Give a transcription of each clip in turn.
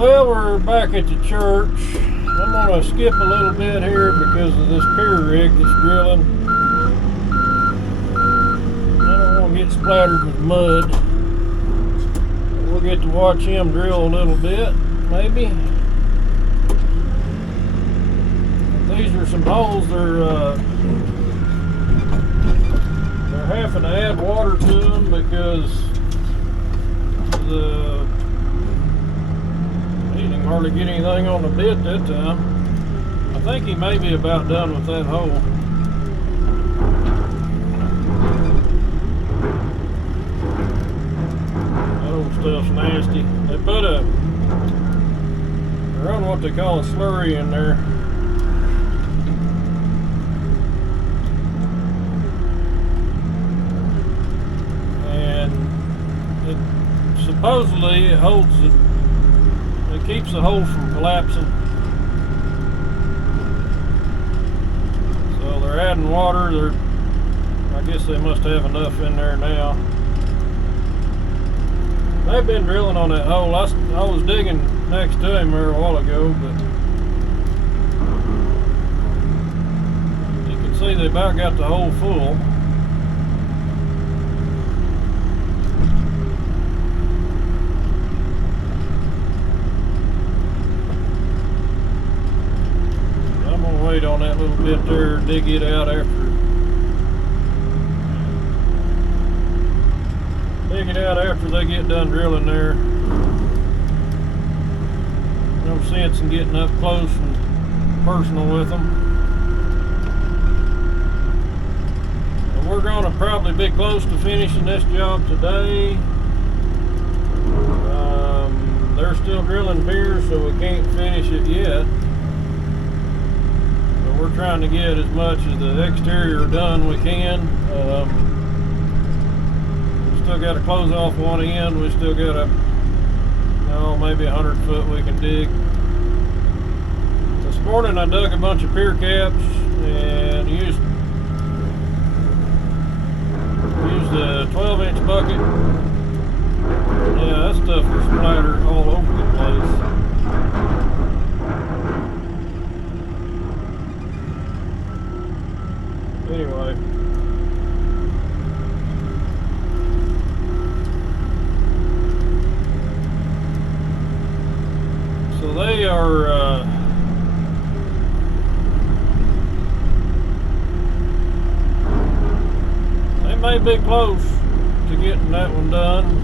Well, we're back at the church. I'm going to skip a little bit here because of this pier rig that's drilling. I don't want to get splattered with mud. We'll get to watch him drill a little bit, maybe. These are some holes. They're having to add water to them because he didn't hardly get anything on the bit that time. I think he may be about done with that hole. That old stuff's nasty. They run what they call a slurry in there. Supposedly it keeps the hole from collapsing. So they're adding water. I guess they must have enough in there now. They've been drilling on that hole. I was digging next to him there a while ago, but you can see they about got the hole full. Wait on that little bit there, dig it out after they get done drilling there. No sense in getting up close and personal with them. And we're going to probably be close to finishing this job today. They're still drilling piers, so we can't finish it yet. We're trying to get as much of the exterior done we can. We still got to close off one end. We still got maybe 100 foot we can dig. This morning I dug a bunch of pier caps and used a 12-inch bucket. Yeah, that stuff was splattered all over the place. Anyway, so they are they may be close to getting that one done.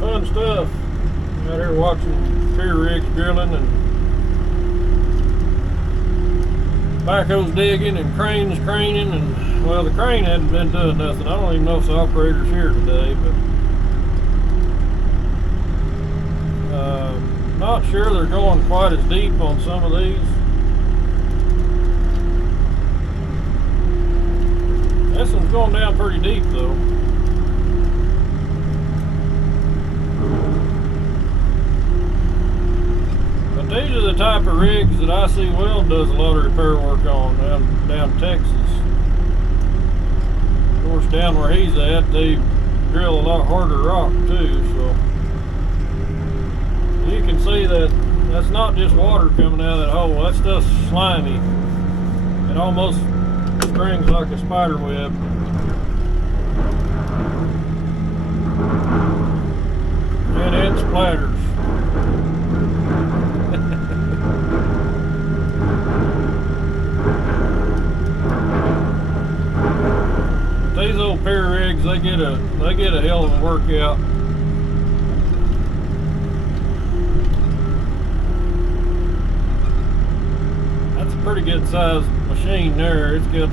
Fun stuff. Out here watching pier rigs drilling and backhoes digging and cranes craning, and well, the crane hadn't been doing nothing. I don't even know if the operator's here today, but not sure they're going quite as deep on some of these. This one's going down pretty deep though. These are the type of rigs that I see Weld does a lot of repair work on down Texas. Of course, down where he's at, they drill a lot harder rock too, so you can see that that's not just water coming out of that hole. That stuff's slimy. It almost strings like a spider web. And it splatters. These old pier rigs, they get a hell of a workout. That's a pretty good sized machine there. It's got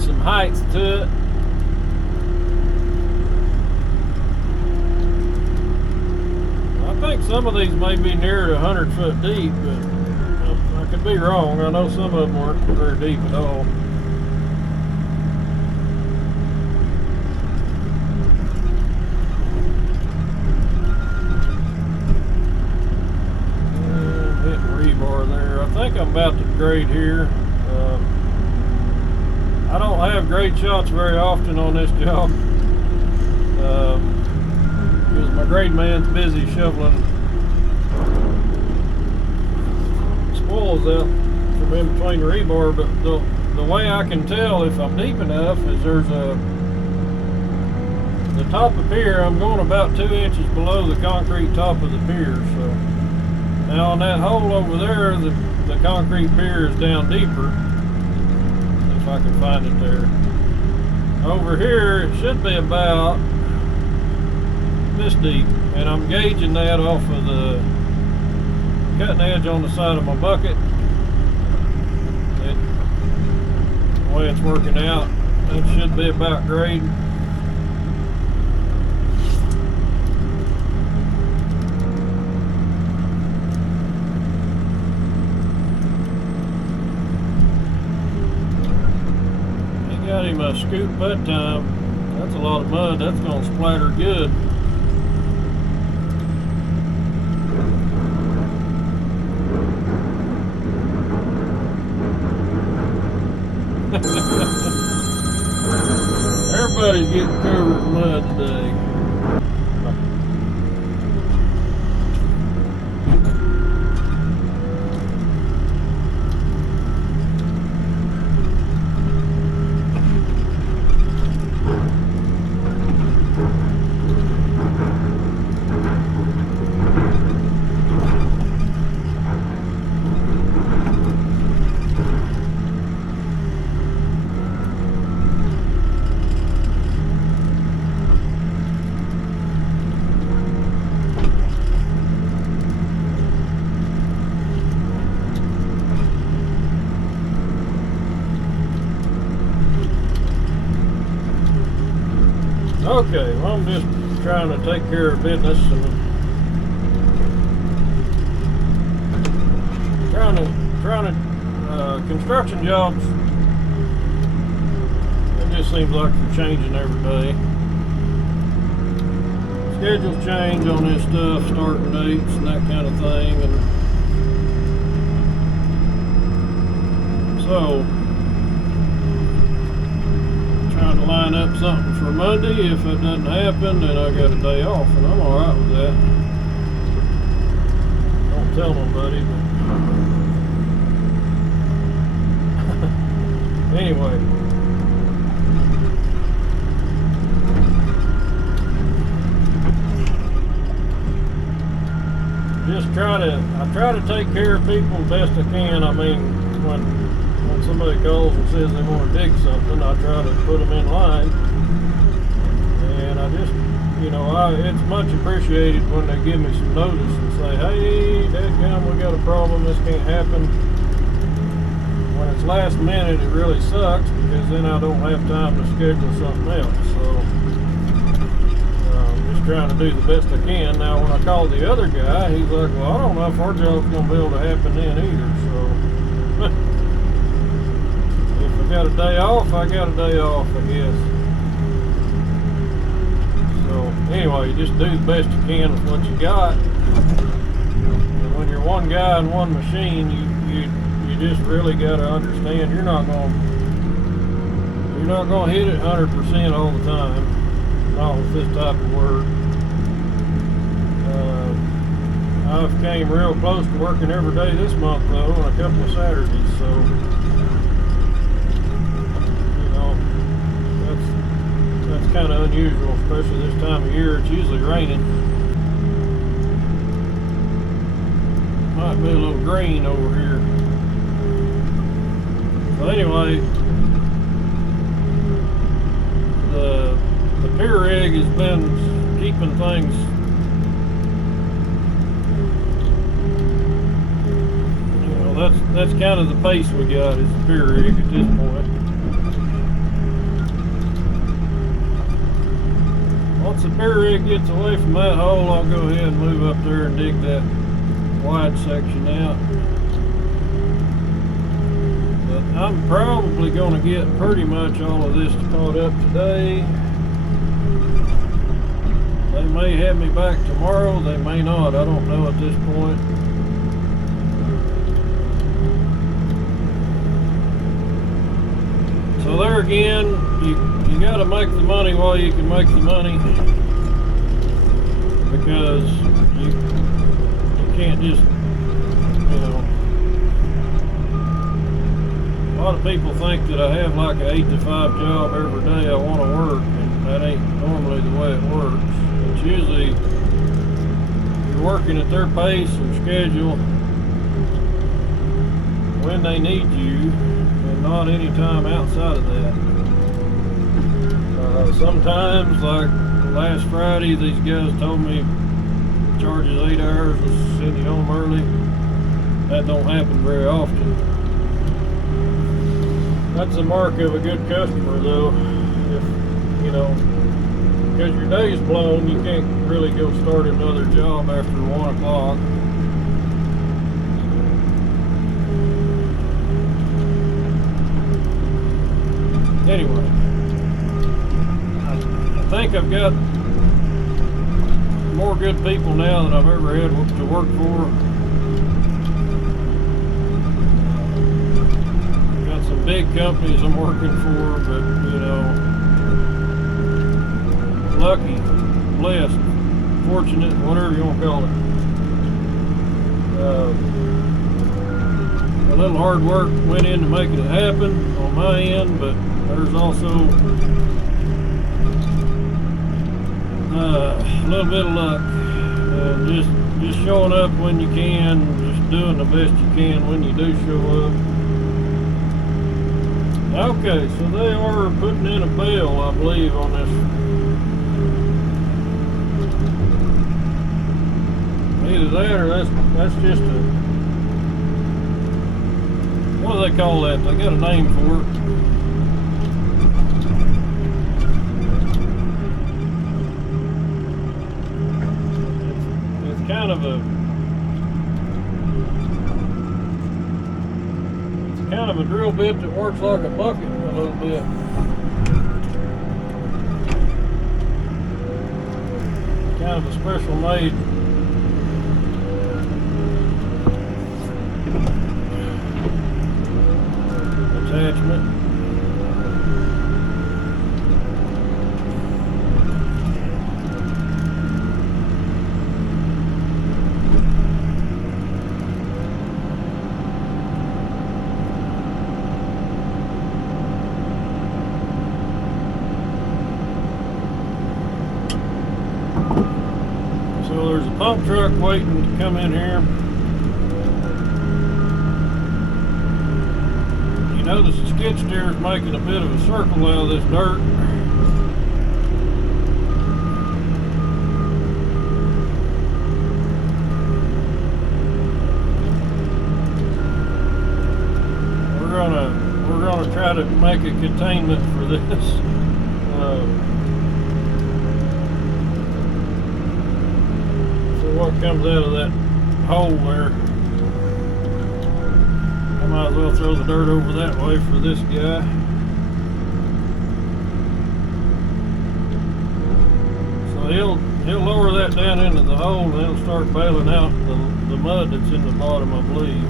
some heights to it. think some of these may be near 100 foot deep, but I could be wrong. I know some of them weren't very deep at all. Hitting rebar there. I think I'm about to grade here. I don't have grade shots very often on this job because my grade man's busy shoveling spoils out from in between the rebar. But the way I can tell if I'm deep enough is there's the top of the pier. I'm going about 2 inches below the concrete top of the pier. So now on that hole over there, the concrete pier is down deeper. If I can find it there. Over here, it should be about this deep, and I'm gauging that off of the cutting edge on the side of my bucket. The way it's working out, it should be about grade. Got him a scoop that time. That's a lot of mud. That's gonna splatter good. Everybody's getting covered in mud today. Okay, well, I'm just trying to take care of business and trying to construction jobs. It just seems like they're changing every day. Schedules change on this stuff, starting dates and that kind of thing, and so trying to line up something for Monday. If it doesn't happen, then I got a day off, and I'm alright with that. Don't tell nobody, but anyway. I try to take care of people the best I can. I mean, when somebody calls and says they want to dig something, I try to put them in line. And I just, it's much appreciated when they give me some notice and say, hey, dadgum, we got a problem, this can't happen. When it's last minute, it really sucks because then I don't have time to schedule something else. So, just trying to do the best I can. Now, when I called the other guy, he's like, well, I don't know if our job's going to be able to happen then either. So, if I got a day off, I got a day off, I guess. So anyway, you just do the best you can with what you got. And when you're one guy and one machine, you just really got to understand you're not going to hit it 100% all the time. Not with this type of work. I've came real close to working every day this month though, on a couple of Saturdays. So. That's kind of unusual, especially this time of year. It's usually raining. Might be a little green over here. So anyway, the pier rig has been keeping things that's kind of the pace we got is the pier rig at this point. once the pier rig gets away from that hole, I'll go ahead and move up there and dig that wide section out. But I'm probably going to get pretty much all of this caught up today. They may have me back tomorrow, they may not, I don't know at this point. So there again, you got to make the money while you can make the money, because you can't just, you know, a lot of people think that I have like an 8 to 5 job every day I want to work, and that ain't normally the way it works. It's usually you're working at their pace or schedule when they need you, and not any time outside of that. Sometimes, like last Friday, these guys told me charges 8 hours will send you home early. That don't happen very often. That's a mark of a good customer, though. If, you know, because your day's blown, you can't really go start another job after 1 o'clock. Anyway, I think I've got more good people now than I've ever had to work for. Got some big companies I'm working for, but you know, lucky, blessed, fortunate, whatever you want to call it. A little hard work went into making it happen on my end, but there's also a little bit of luck, just showing up when you can, just doing the best you can when you do show up. Okay, so they are putting in a bale, I believe, on this. Either that or that's just a, what do they call that? They got a name for it. Kind of a drill bit that works like a bucket a little bit. Kind of a special made attachment. So there's a pump truck waiting to come in here. You notice the skid steer is making a bit of a circle out of this dirt. We're gonna try to make a containment for this. What comes out of that hole there, I might as well throw the dirt over that way for this guy. So he'll lower that down into the hole, and it'll start bailing out the mud that's in the bottom, I believe.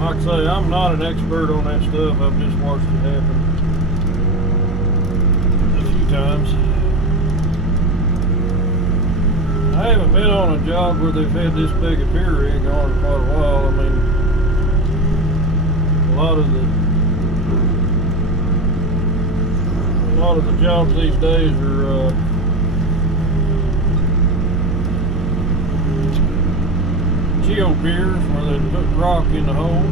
Like I say, I'm not an expert on that stuff. I've just watched it happen times. I haven't been on a job where they've had this big a pier rig on in quite a while. I mean, a lot of the jobs these days are geo piers where they put rock in the hole.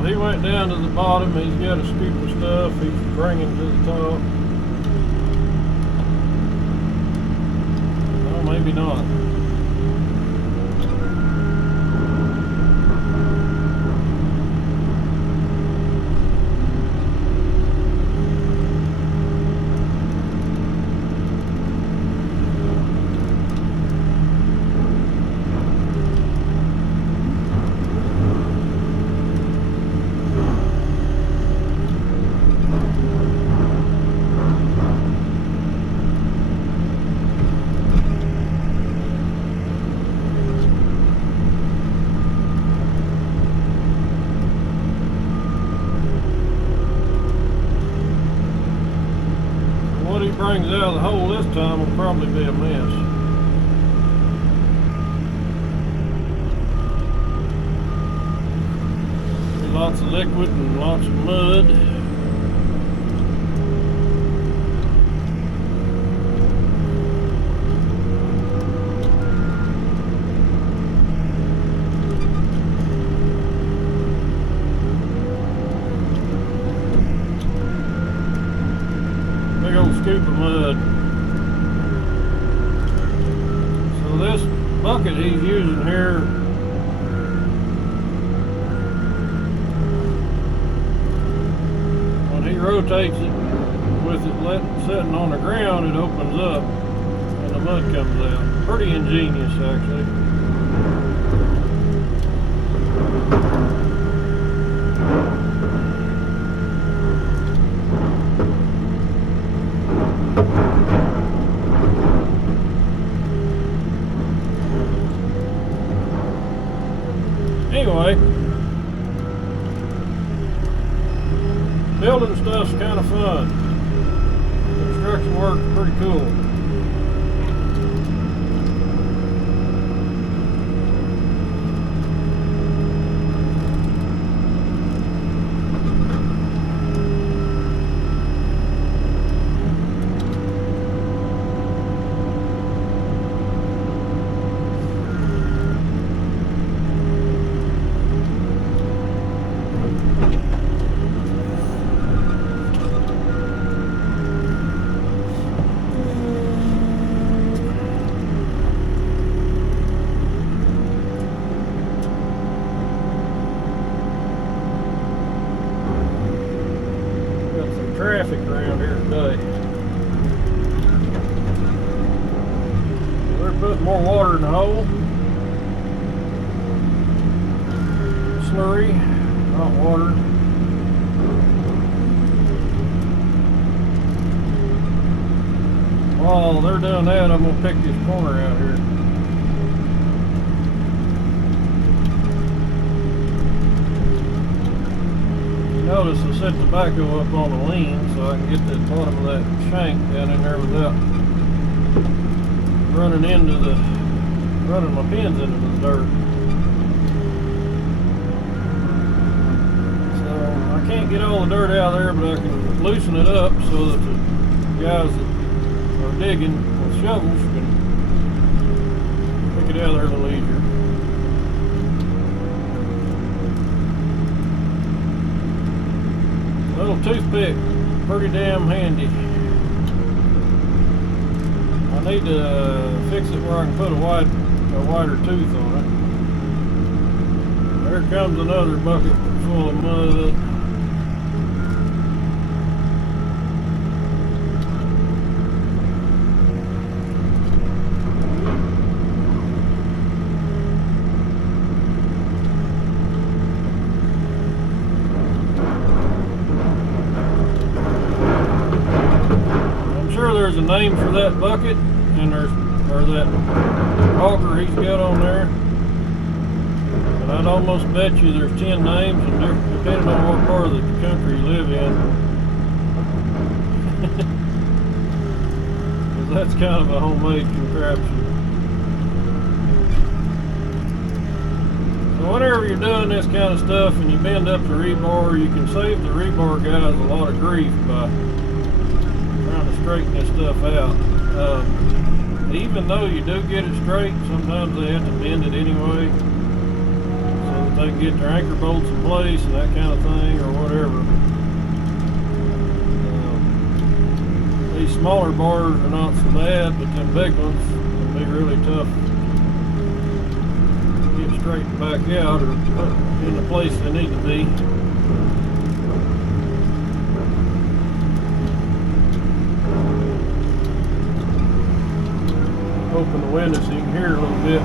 He went down to the bottom. He's got a scoop of stuff. He's bringing to the top. Well, maybe not. What he brings out of the hole this time will probably be a mess. Lots of liquid and lots of mud. Big old scoop of mud. So this bucket he's using here, rotates it with it sitting on the ground, it opens up and the mud comes out. Pretty ingenious, actually. Anyway, building stuff's kind of fun. Construction work's pretty cool. Traffic around here today. They're putting more water in the hole. Slurry, not water. While they're doing that, I'm gonna pick this corner out here. Notice I set the backhoe up on the lean so I can get to the bottom of that shank down in there without running my pins into the dirt. So I can't get all the dirt out of there, but I can loosen it up so that the guys that are digging with shovels can pick it out of there a little easier. Little toothpick, pretty damn handy. I need to fix it where I can put a wider tooth on it. There comes another bucket full of mud. There's a name for that bucket, and or that auger he's got on there, and I'd almost bet you there's 10 names, and depending on what part of the country you live in, because that's kind of a homemade contraption. So whenever you're doing this kind of stuff and you bend up the rebar, you can save the rebar guys a lot of grief by trying to straighten this stuff out. Even though you do get it straight, sometimes they have to bend it anyway so that they can get their anchor bolts in place and that kind of thing, or whatever. These smaller bars are not so bad, but them big ones can be really tough to get straightened back out or put in the place they need to be. Open the window so you can hear a little bit.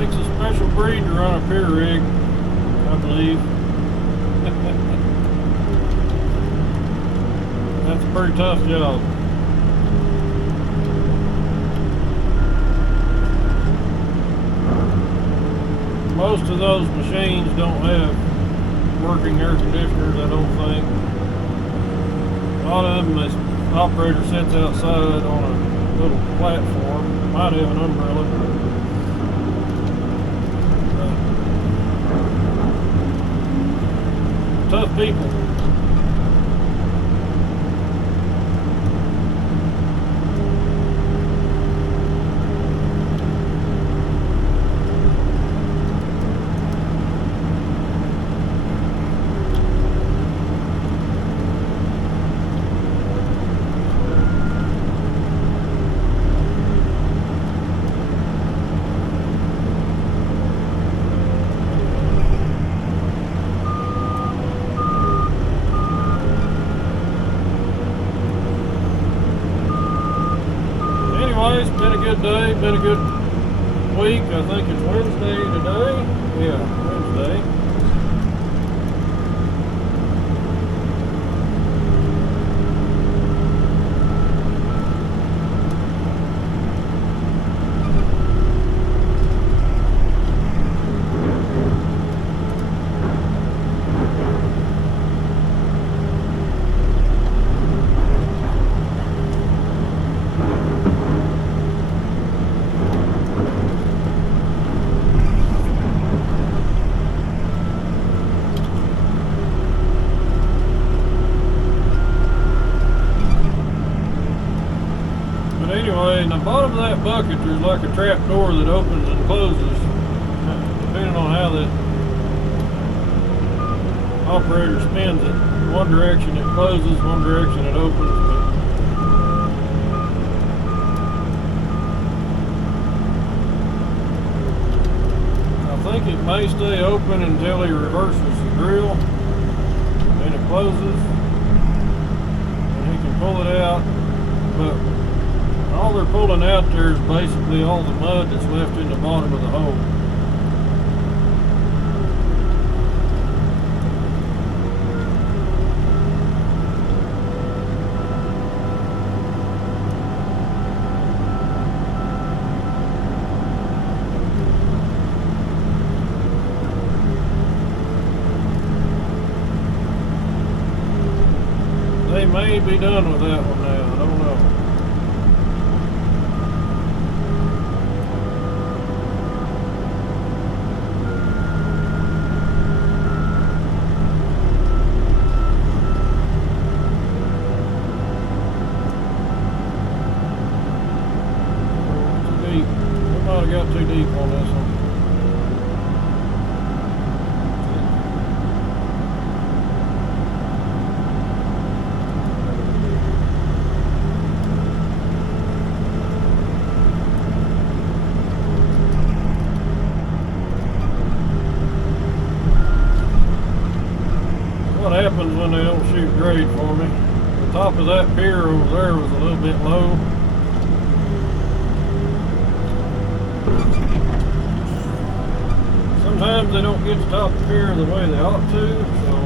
Takes a special breed to run a pier rig, I believe. That's a pretty tough job. Most of those machines don't have working air conditioners, I don't think. A lot of them, the operator sits outside on a little platform. Might have an umbrella. Tough people. It's been a good day, been a good week. I think it's Wednesday today. Yeah, Wednesday. Anyway, in the bottom of that bucket, there's like a trap door that opens and closes, depending on how the operator spins it. One direction it closes, one direction it opens. But I think it may stay open until he reverses the drill. Then it closes, and he can pull it out. But all they're pulling out there is basically all the mud that's left in the bottom of the hole. They may be done with that one now, I don't know. We might have got too deep on this one. What happens when they don't shoot grade for me? The top of that pier over there was a little bit low. Sometimes they don't get the top of the pier the way they ought to, so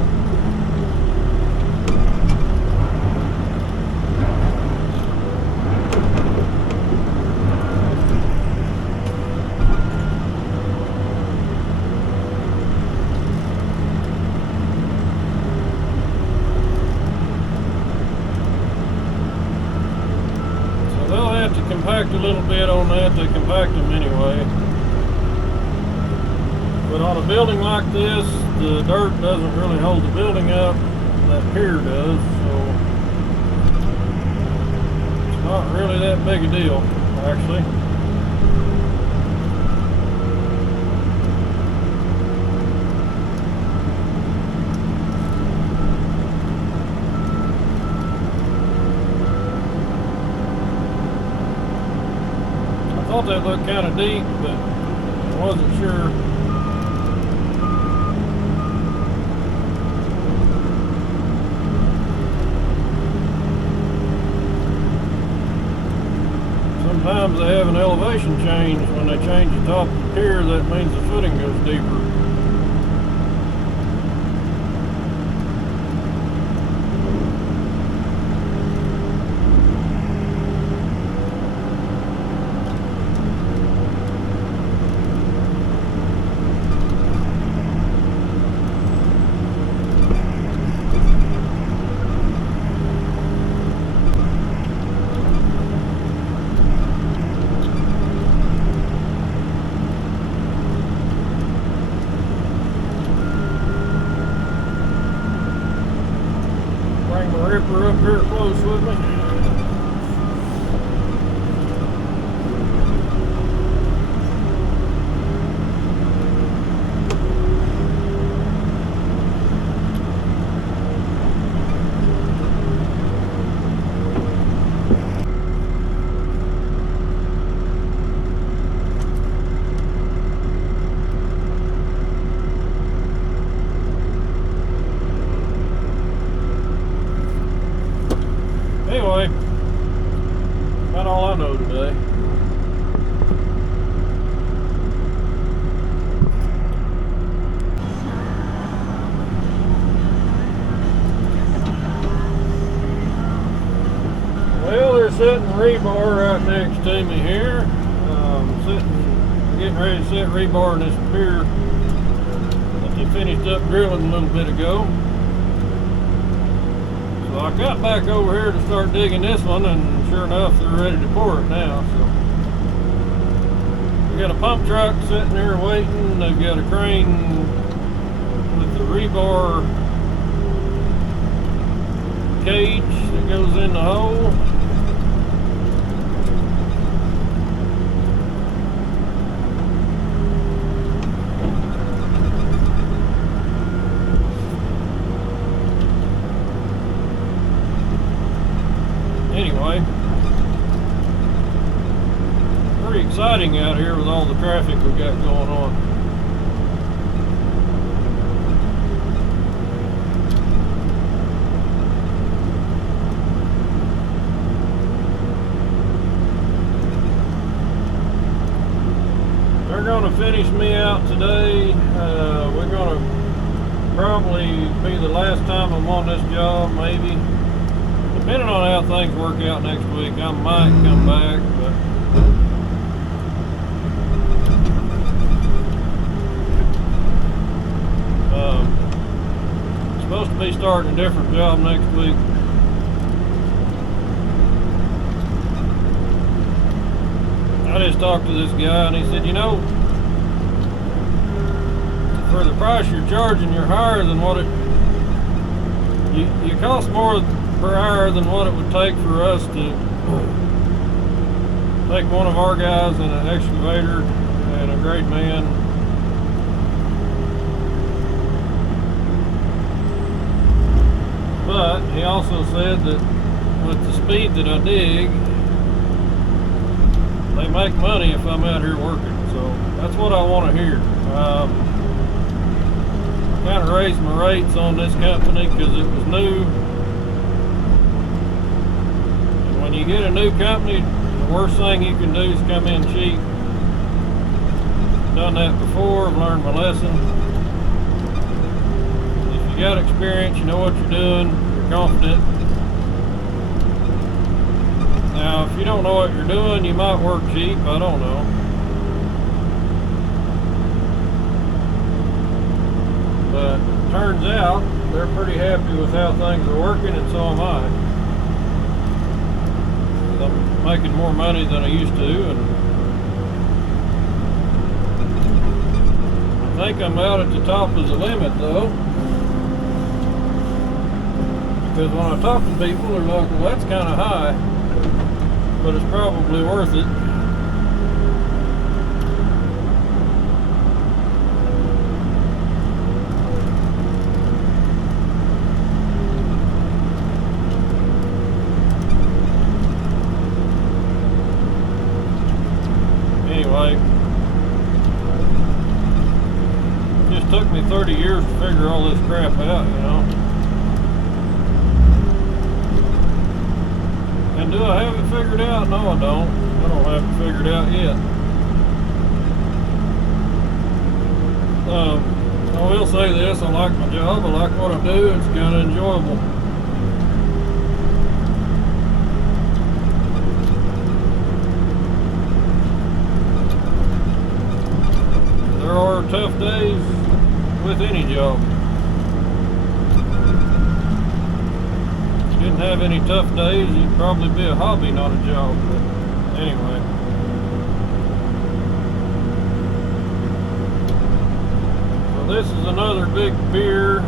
they'll have to compact a little bit on that. They compact them anyway. But on a building like this, the dirt doesn't really hold the building up. That pier does, so it's not really that big a deal, actually. I thought that looked kind of deep, but I wasn't sure. Sometimes they have an elevation elevation change, when they change the top of the pier, that means the footing goes deeper. Bring my ripper up here close with me. Anyway, about all I know today. Well, they're setting rebar right next to me here. Getting ready to set rebar in this pier that they finished up drilling a little bit ago. So I got back over here to start digging this one, and sure enough, they're ready to pour it now. So we got a pump truck sitting there waiting. They've got a crane with the rebar cage that goes in the hole. Anyway, pretty exciting out here with all the traffic we got going on. They're going to finish me out today. We're going to probably be the last time I'm on this job, maybe. Depending on how things work out next week, I might come back, but supposed to be starting a different job next week. I just talked to this guy and he said, you know, for the price you're charging, you're higher than what it, you cost more per hour than what it would take for us to take one of our guys in an excavator and a grade man. But he also said that with the speed that I dig, they make money if I'm out here working. So that's what I want to hear. I kind of raised my rates on this company because it was new. When you get a new company, the worst thing you can do is come in cheap. Done that before, I've learned my lesson. If you got experience, you know what you're doing, you're confident. Now, if you don't know what you're doing, you might work cheap, I don't know. But it turns out, they're pretty happy with how things are working, and so am I. I'm making more money than I used to, and I think I'm out at the top of the limit though, because when I talk to people, they're like, well, that's kind of high, but it's probably worth it. Anyway, it just took me 30 years to figure all this crap out, you know. And do I have it figured out? No, I don't. I don't have it figured out yet. I will say this, I like my job, I like what I do, it's kind of enjoyable. There are tough days with any job. If you didn't have any tough days, you'd probably be a hobby, not a job. But anyway. So this is another big pier,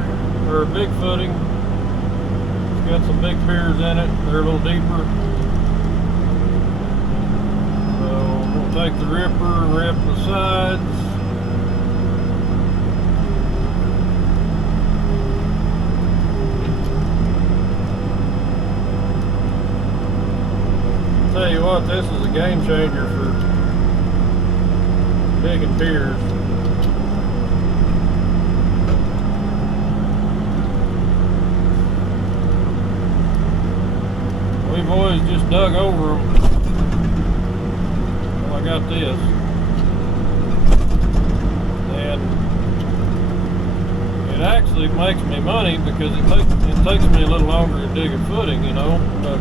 or big footing. It's got some big piers in it. They're a little deeper. So we'll take the ripper and rip the sides. Tell you what, this is a game changer for digging piers. We've always just dug over them. Well, I got this. And it actually makes me money because it takes me a little longer to dig a footing, you know. But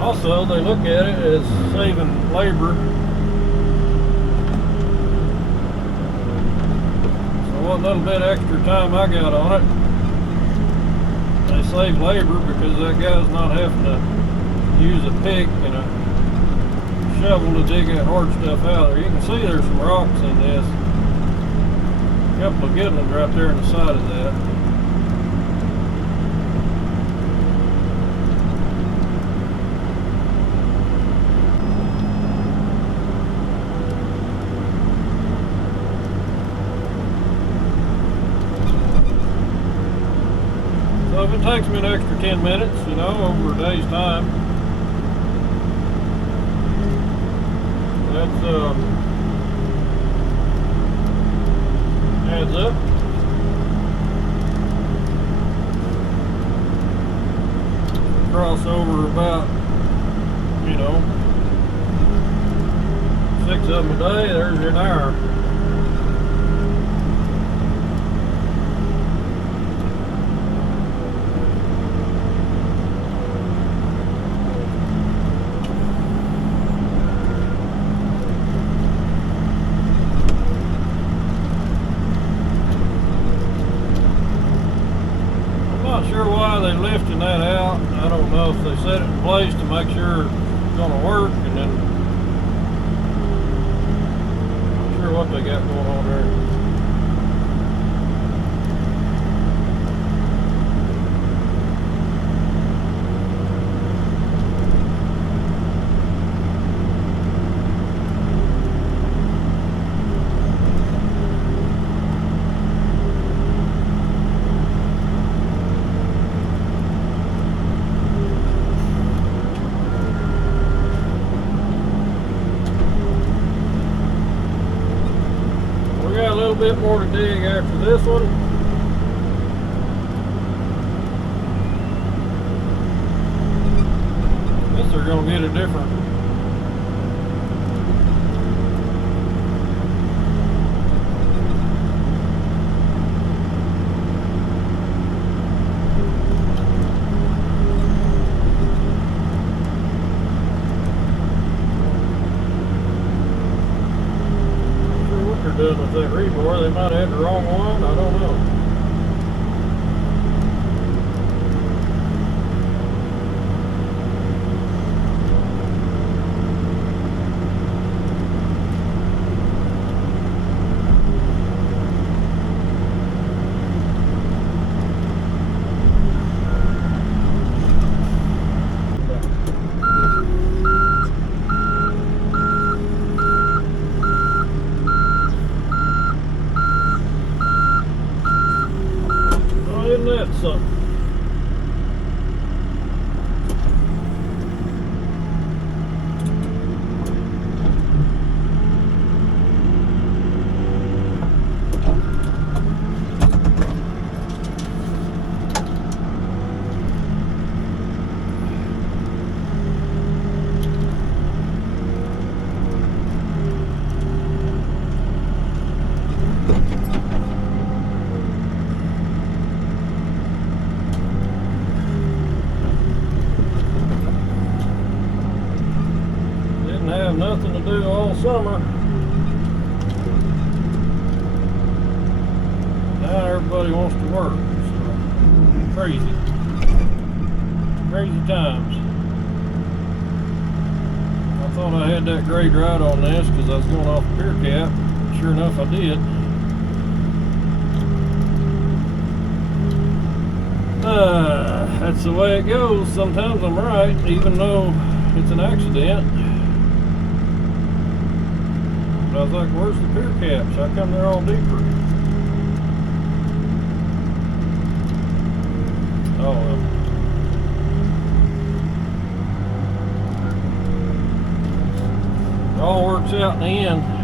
also, they look at it as saving labor. So what little bit extra time I got on it, they save labor because that guy's not having to use a pick and a shovel to dig that hard stuff out there. You can see there's some rocks in this. A couple of good ones right there on the side of that. So if it takes me an extra 10 minutes, you know, over a day's time, that's adds up. Cross over about, you know, 6 of them a day, there's an hour. I'm not sure why they're lifting that out. I don't know if they set it in place to make sure it's going to work, and then I'm not sure what they got going on there. A little bit more to dig after this one. Guess they're gonna get a different doing with that rebar. They might have had the wrong one, I don't know. Isn't that something? summer. Now everybody wants to work. So crazy. Crazy times. I thought I had that grade right on this because I was going off the pier cap. Sure enough, I did. That's the way it goes. Sometimes I'm right, even though it's an accident. But I was like, where's the pier caps? How come they're all deeper? Oh well. It all works out in the end.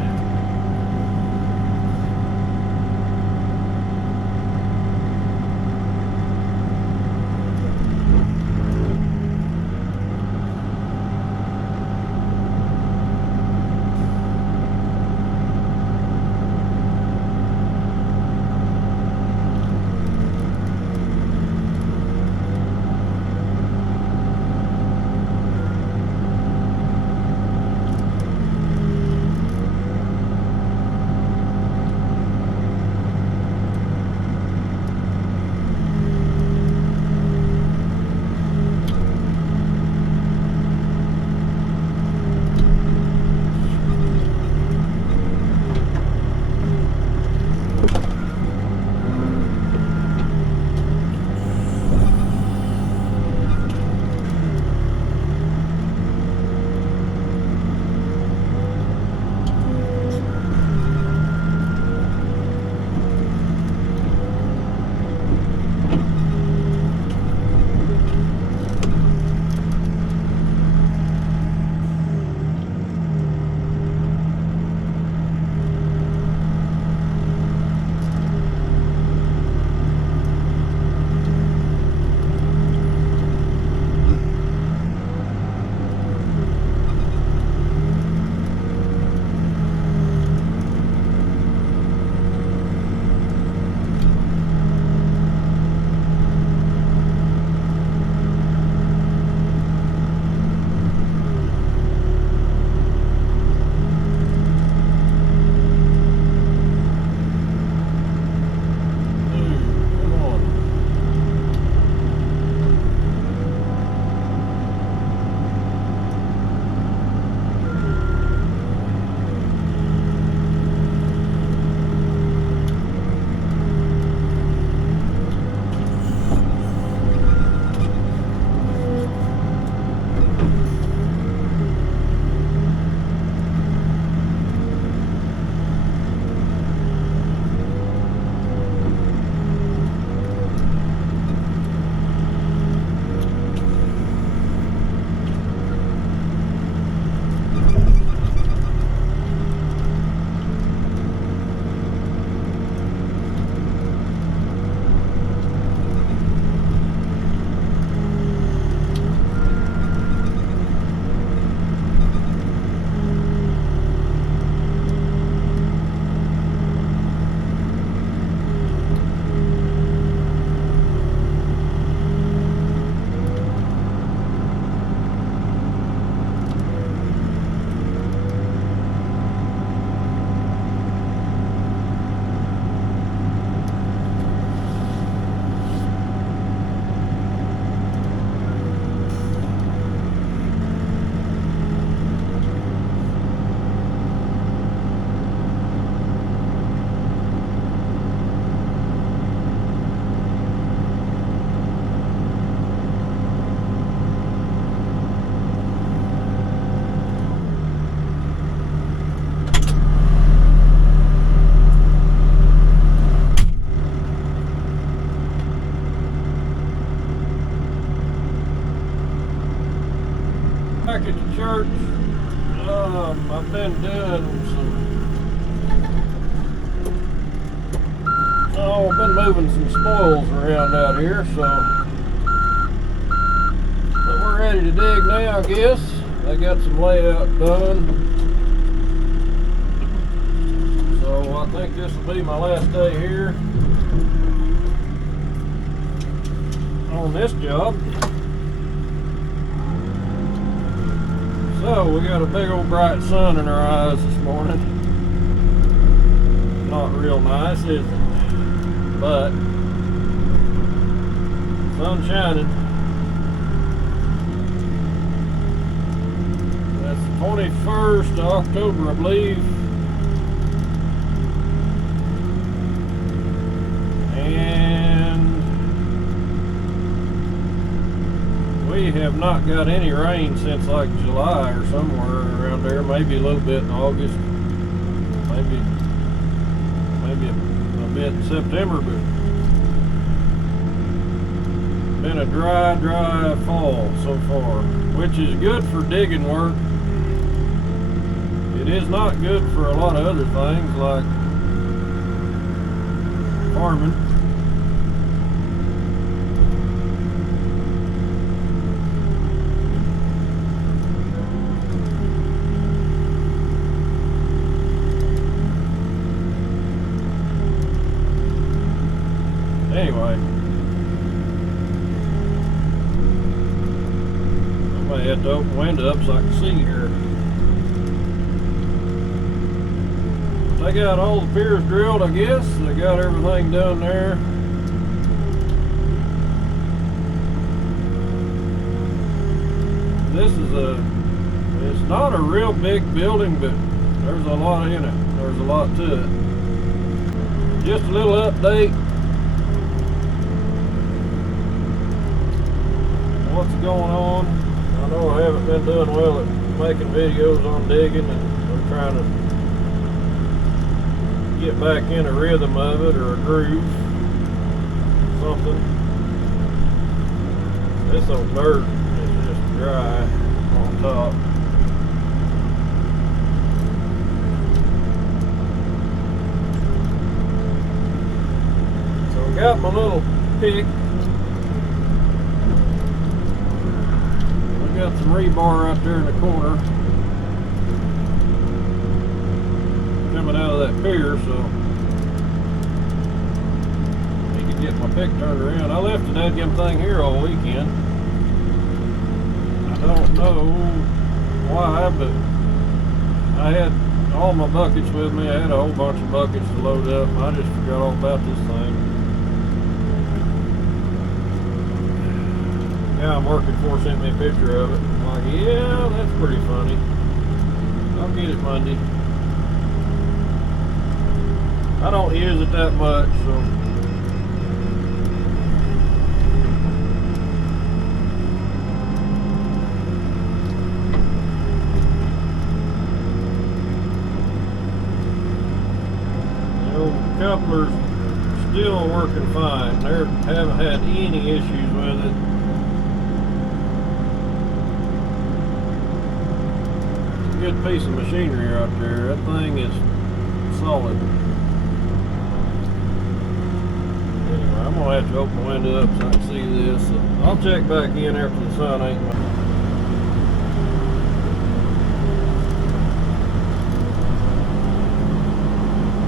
back at the church. I've been doing I've been moving some spoils around out here, so but we're ready to dig now, I guess. I got some layout done, so I think this will be my last day here on this job. So we got a big old bright sun in our eyes this morning. Not real nice, is it? But sun's shining. That's the 21st of October, I believe. And we have not got any rain since like July or somewhere around there. Maybe a little bit in August. Maybe a bit in September, but been a dry fall so far, which is good for digging work. It is not good for a lot of other things like farming. Anyway, I may have to open the window up so I can see here. They got all the piers drilled, I guess. They got everything done there. It's not a real big building, but there's a lot in it. There's a lot to it. Just a little update. What's going on? I know I haven't been doing well at making videos on digging, and I'm trying to get back in a rhythm of it, or a groove, something. This old dirt is just dry on top. So I got my little pick. Got some rebar out there in the corner coming out of that pier, so I can get my pick turned around. I left the dadgum thing here all weekend. I don't know why, but I had all my buckets with me. I had a whole bunch of buckets to load up. I just forgot all about this thing. Guy I'm working for sent me a picture of it. I'm like, yeah, that's pretty funny. I'll get it Monday. I don't use it that much, so. The old coupler's still working fine. They haven't had any issues with it. Good piece of machinery out there. That thing is solid. Anyway, I'm gonna have to open the window up so I can see this. So I'll check back in after the sun ain't.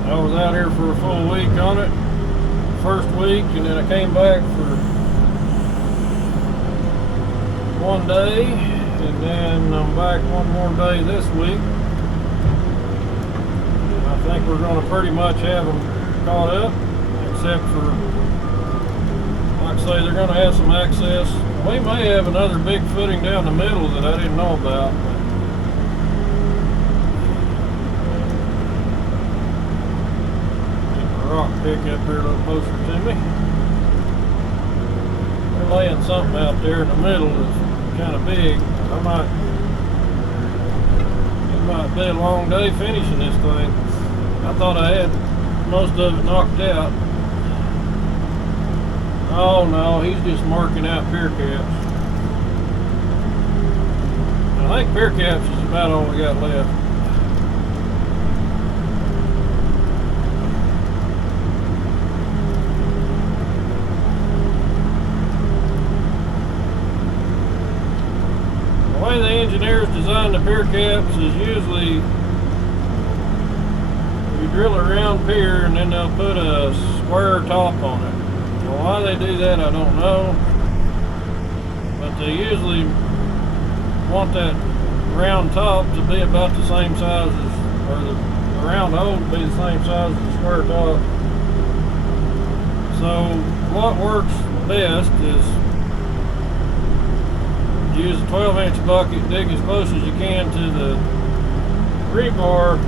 I was out here for a full week on it, first week, and then I came back for one day. And then I'm back one more day this week. And I think we're going to pretty much have them caught up, except for, like I say, they're going to have some access. We may have another big footing down the middle that I didn't know about. Get my rock pick up here a little closer to me. They're laying something out there in the middle that's kind of big. It might be a long day finishing this thing. I thought I had most of it knocked out. Oh no, he's just marking out pier caps. I think pier caps is about all we got left. The way the engineers design the pier caps is usually you drill a round pier and then they'll put a square top on it. Well, why they do that, I don't know. But they usually want that round tops will be about the same size as, or the round hole will be the same size as the square top. So what works best is use a 12-inch bucket, dig as close as you can to the rebar,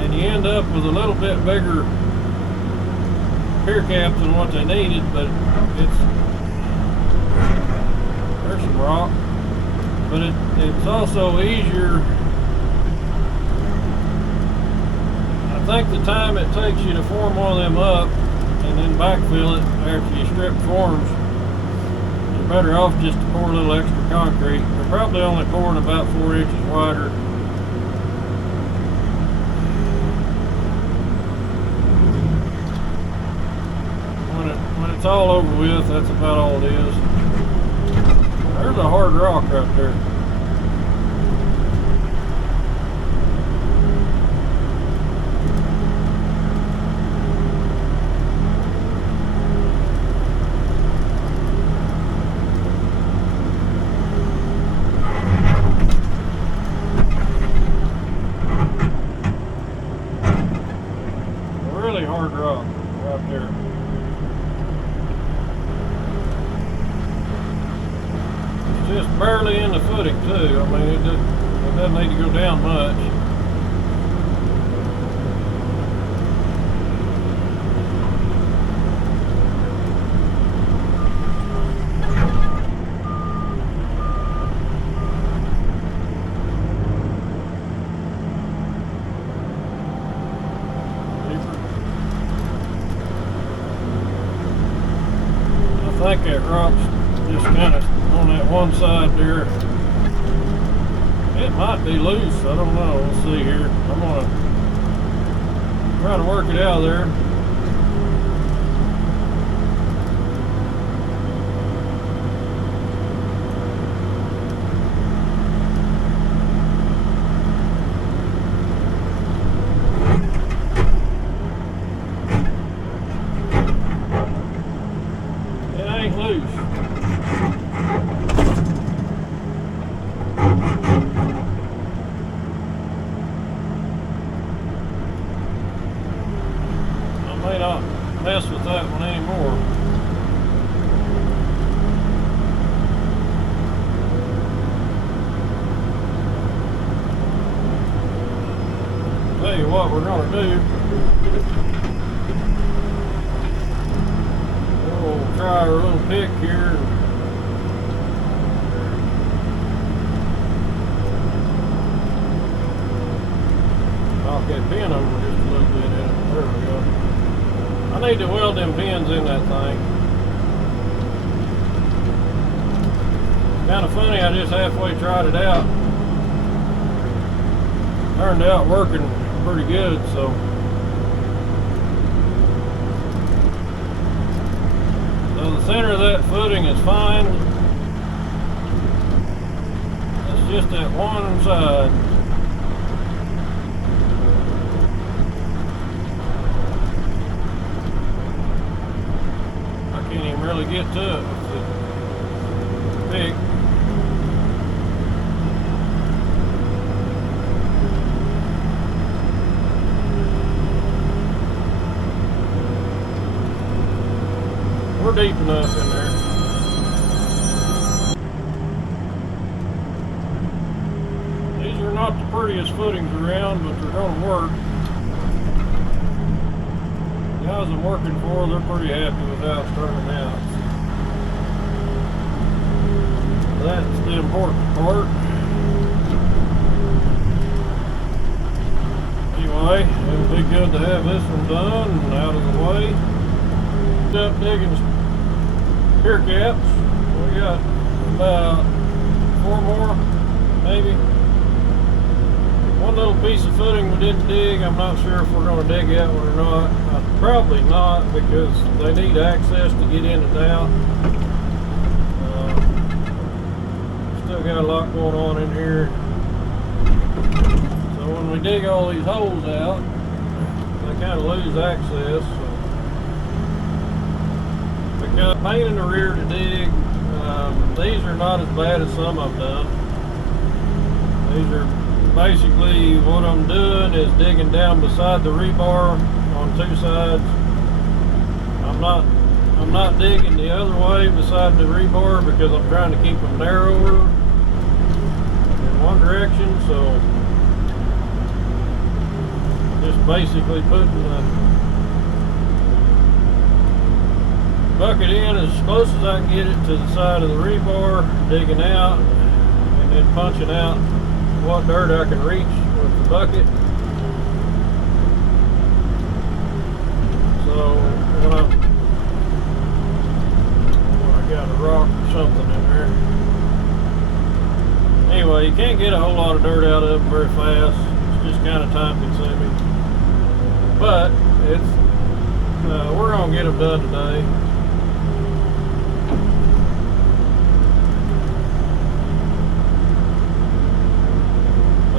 and you end up with a little bit bigger pier cap than what they needed, but there's some rock, but it's also easier. I think the time it takes you to form one of them up and then backfill it after you strip forms, you're better off just to pour a little extra concrete. They're probably only pouring about 4 inches wider. When it's all over with, that's about all it is. There's a hard rock right there. Really hard rock right there. Just barely in the footing too. I mean, it doesn't need to go down much. I think that rock's just kind of on that one side there. It might be loose, I don't know. We'll see here. I'm gonna try to work it out of there. It ain't loose. May not mess with that one anymore. Tell you what we're gonna do. We'll try our little pick here. Knock that pin over just a little bit in it. There we go. I need to weld them pins in that thing. Kind of funny, I just halfway tried it out. Turned out working pretty good, so. So the center of that footing is fine. It's just that one side. Can't even really get to it with the pick. We're deep enough in there. These are not the prettiest footings around, but they're going to work. The guys I'm working for, they're pretty happy with how it's turning out. That's the important part. Anyway, it'll be good to have this one done and out of the way. Up digging pier caps. We got about 4 more, maybe. One little piece of footing we didn't dig. I'm not sure if we're going to dig that one or not. Probably not, because they need access to get in and out. Still got a lot going on in here. So when we dig all these holes out, they kind of lose access. So we got paint in the rear to dig. These are not as bad as some I've done. These are basically what I'm doing is digging down beside the rebar on two sides. I'm not digging the other way beside the rebar because I'm trying to keep them narrower in one direction. So just basically putting the bucket in as close as I can get it to the side of the rebar, digging out, and then punching out what dirt I can reach with the bucket. So when I got a rock or something in there. Anyway, you can't get a whole lot of dirt out of them very fast. It's just kind of time consuming. But it's we're gonna get them done today.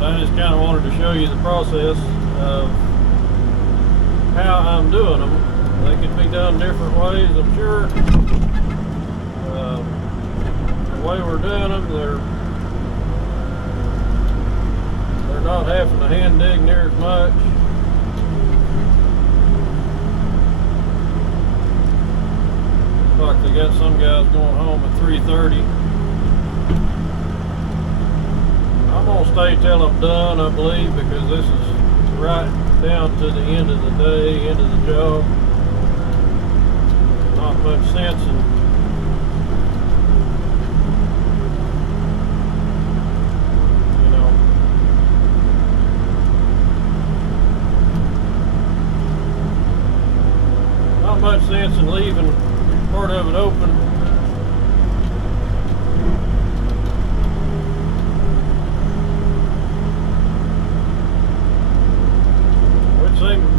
I just kind of wanted to show you the process of how I'm doing them. They could be done different ways, I'm sure. The way we're doing them, they're not having to hand dig near as much. Like they got some guys going home at 3:30. I'm gonna stay till I'm done, I believe, because this is right down to the end of the day, end of the job. Not much sense in not much sense in leaving part of it open.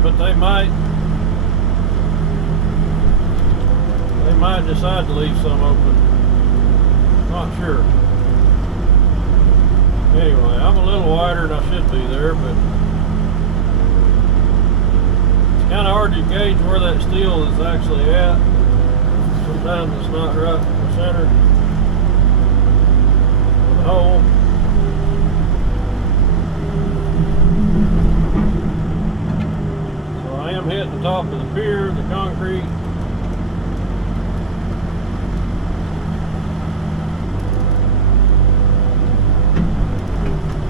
But they might decide to leave some open. Not sure. Anyway, I'm a little wider than I should be there, but it's kind of hard to gauge where that steel is actually at. Sometimes it's not right in the center of the hole. I'm hitting the top of the pier, the concrete.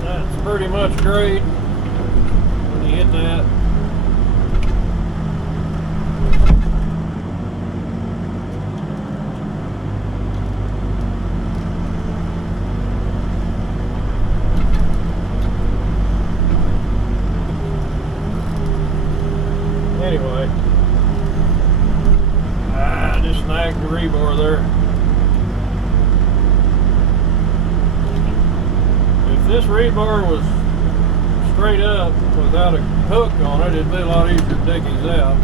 That's pretty much great when you hit that. Anyway, I just snagged the rebar there. If this rebar was straight up without a hook on it, it'd be a lot easier to dig these out.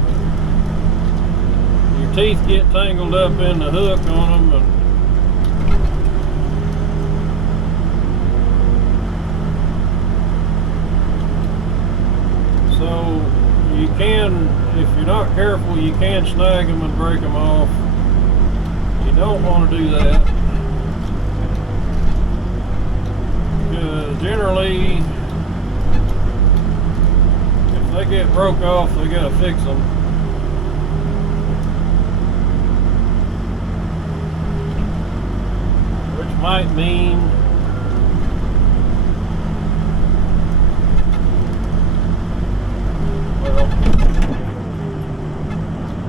Your teeth get tangled up in the hook on them, and so you can, if you're not careful, you can snag them and break them off. You don't want to do that. Because generally, if they get broke off, they gotta fix them. Which might mean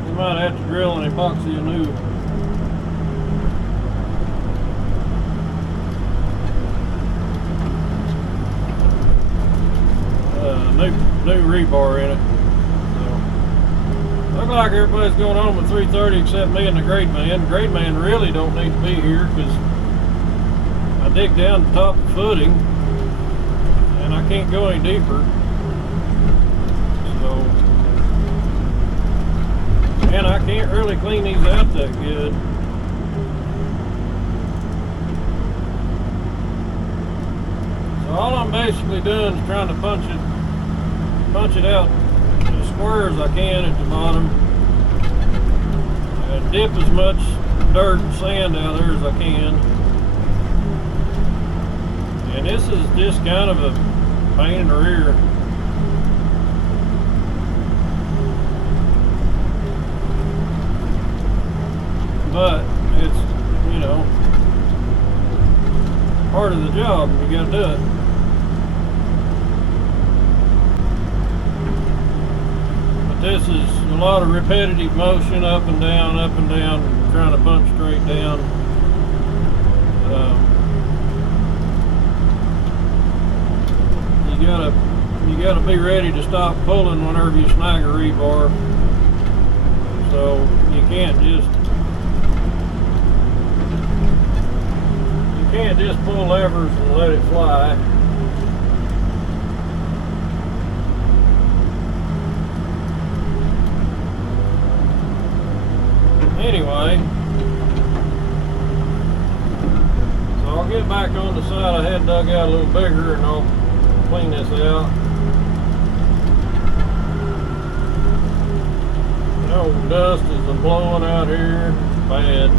you might have to drill and epoxy a new rebar in it. So, look like everybody's going home at 3:30 except me and the grade man. The grade man really don't need to be here because I dig down the top of the footing and I can't go any deeper. So, and I can't really clean these out that good. So all I'm basically doing is trying to punch it out as square as I can at the bottom. And dip as much dirt and sand out there as I can. And this is just kind of a pain in the rear. But it's, you know, part of the job. You gotta do it. But this is a lot of repetitive motion, up and down, trying to punch straight down. You gotta be ready to stop pulling whenever you snag a rebar. So you can't just pull levers and let it fly. Anyway, so I'll get back on the side I had dug out a little bigger, and I'll clean this out. No dust is blowing out here, bad.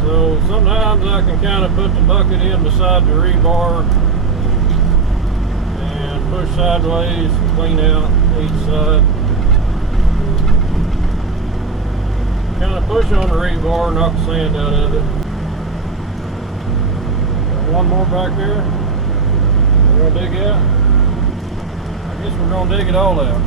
So sometimes I can kind of put the bucket in beside the rebar and push sideways and clean out each side. Kind of push on the rebar, knock the sand out of it. One more back there. We're gonna dig out. I guess we're gonna dig it all out.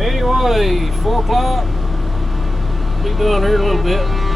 Anyway, 4 o'clock. Be done here in a little bit.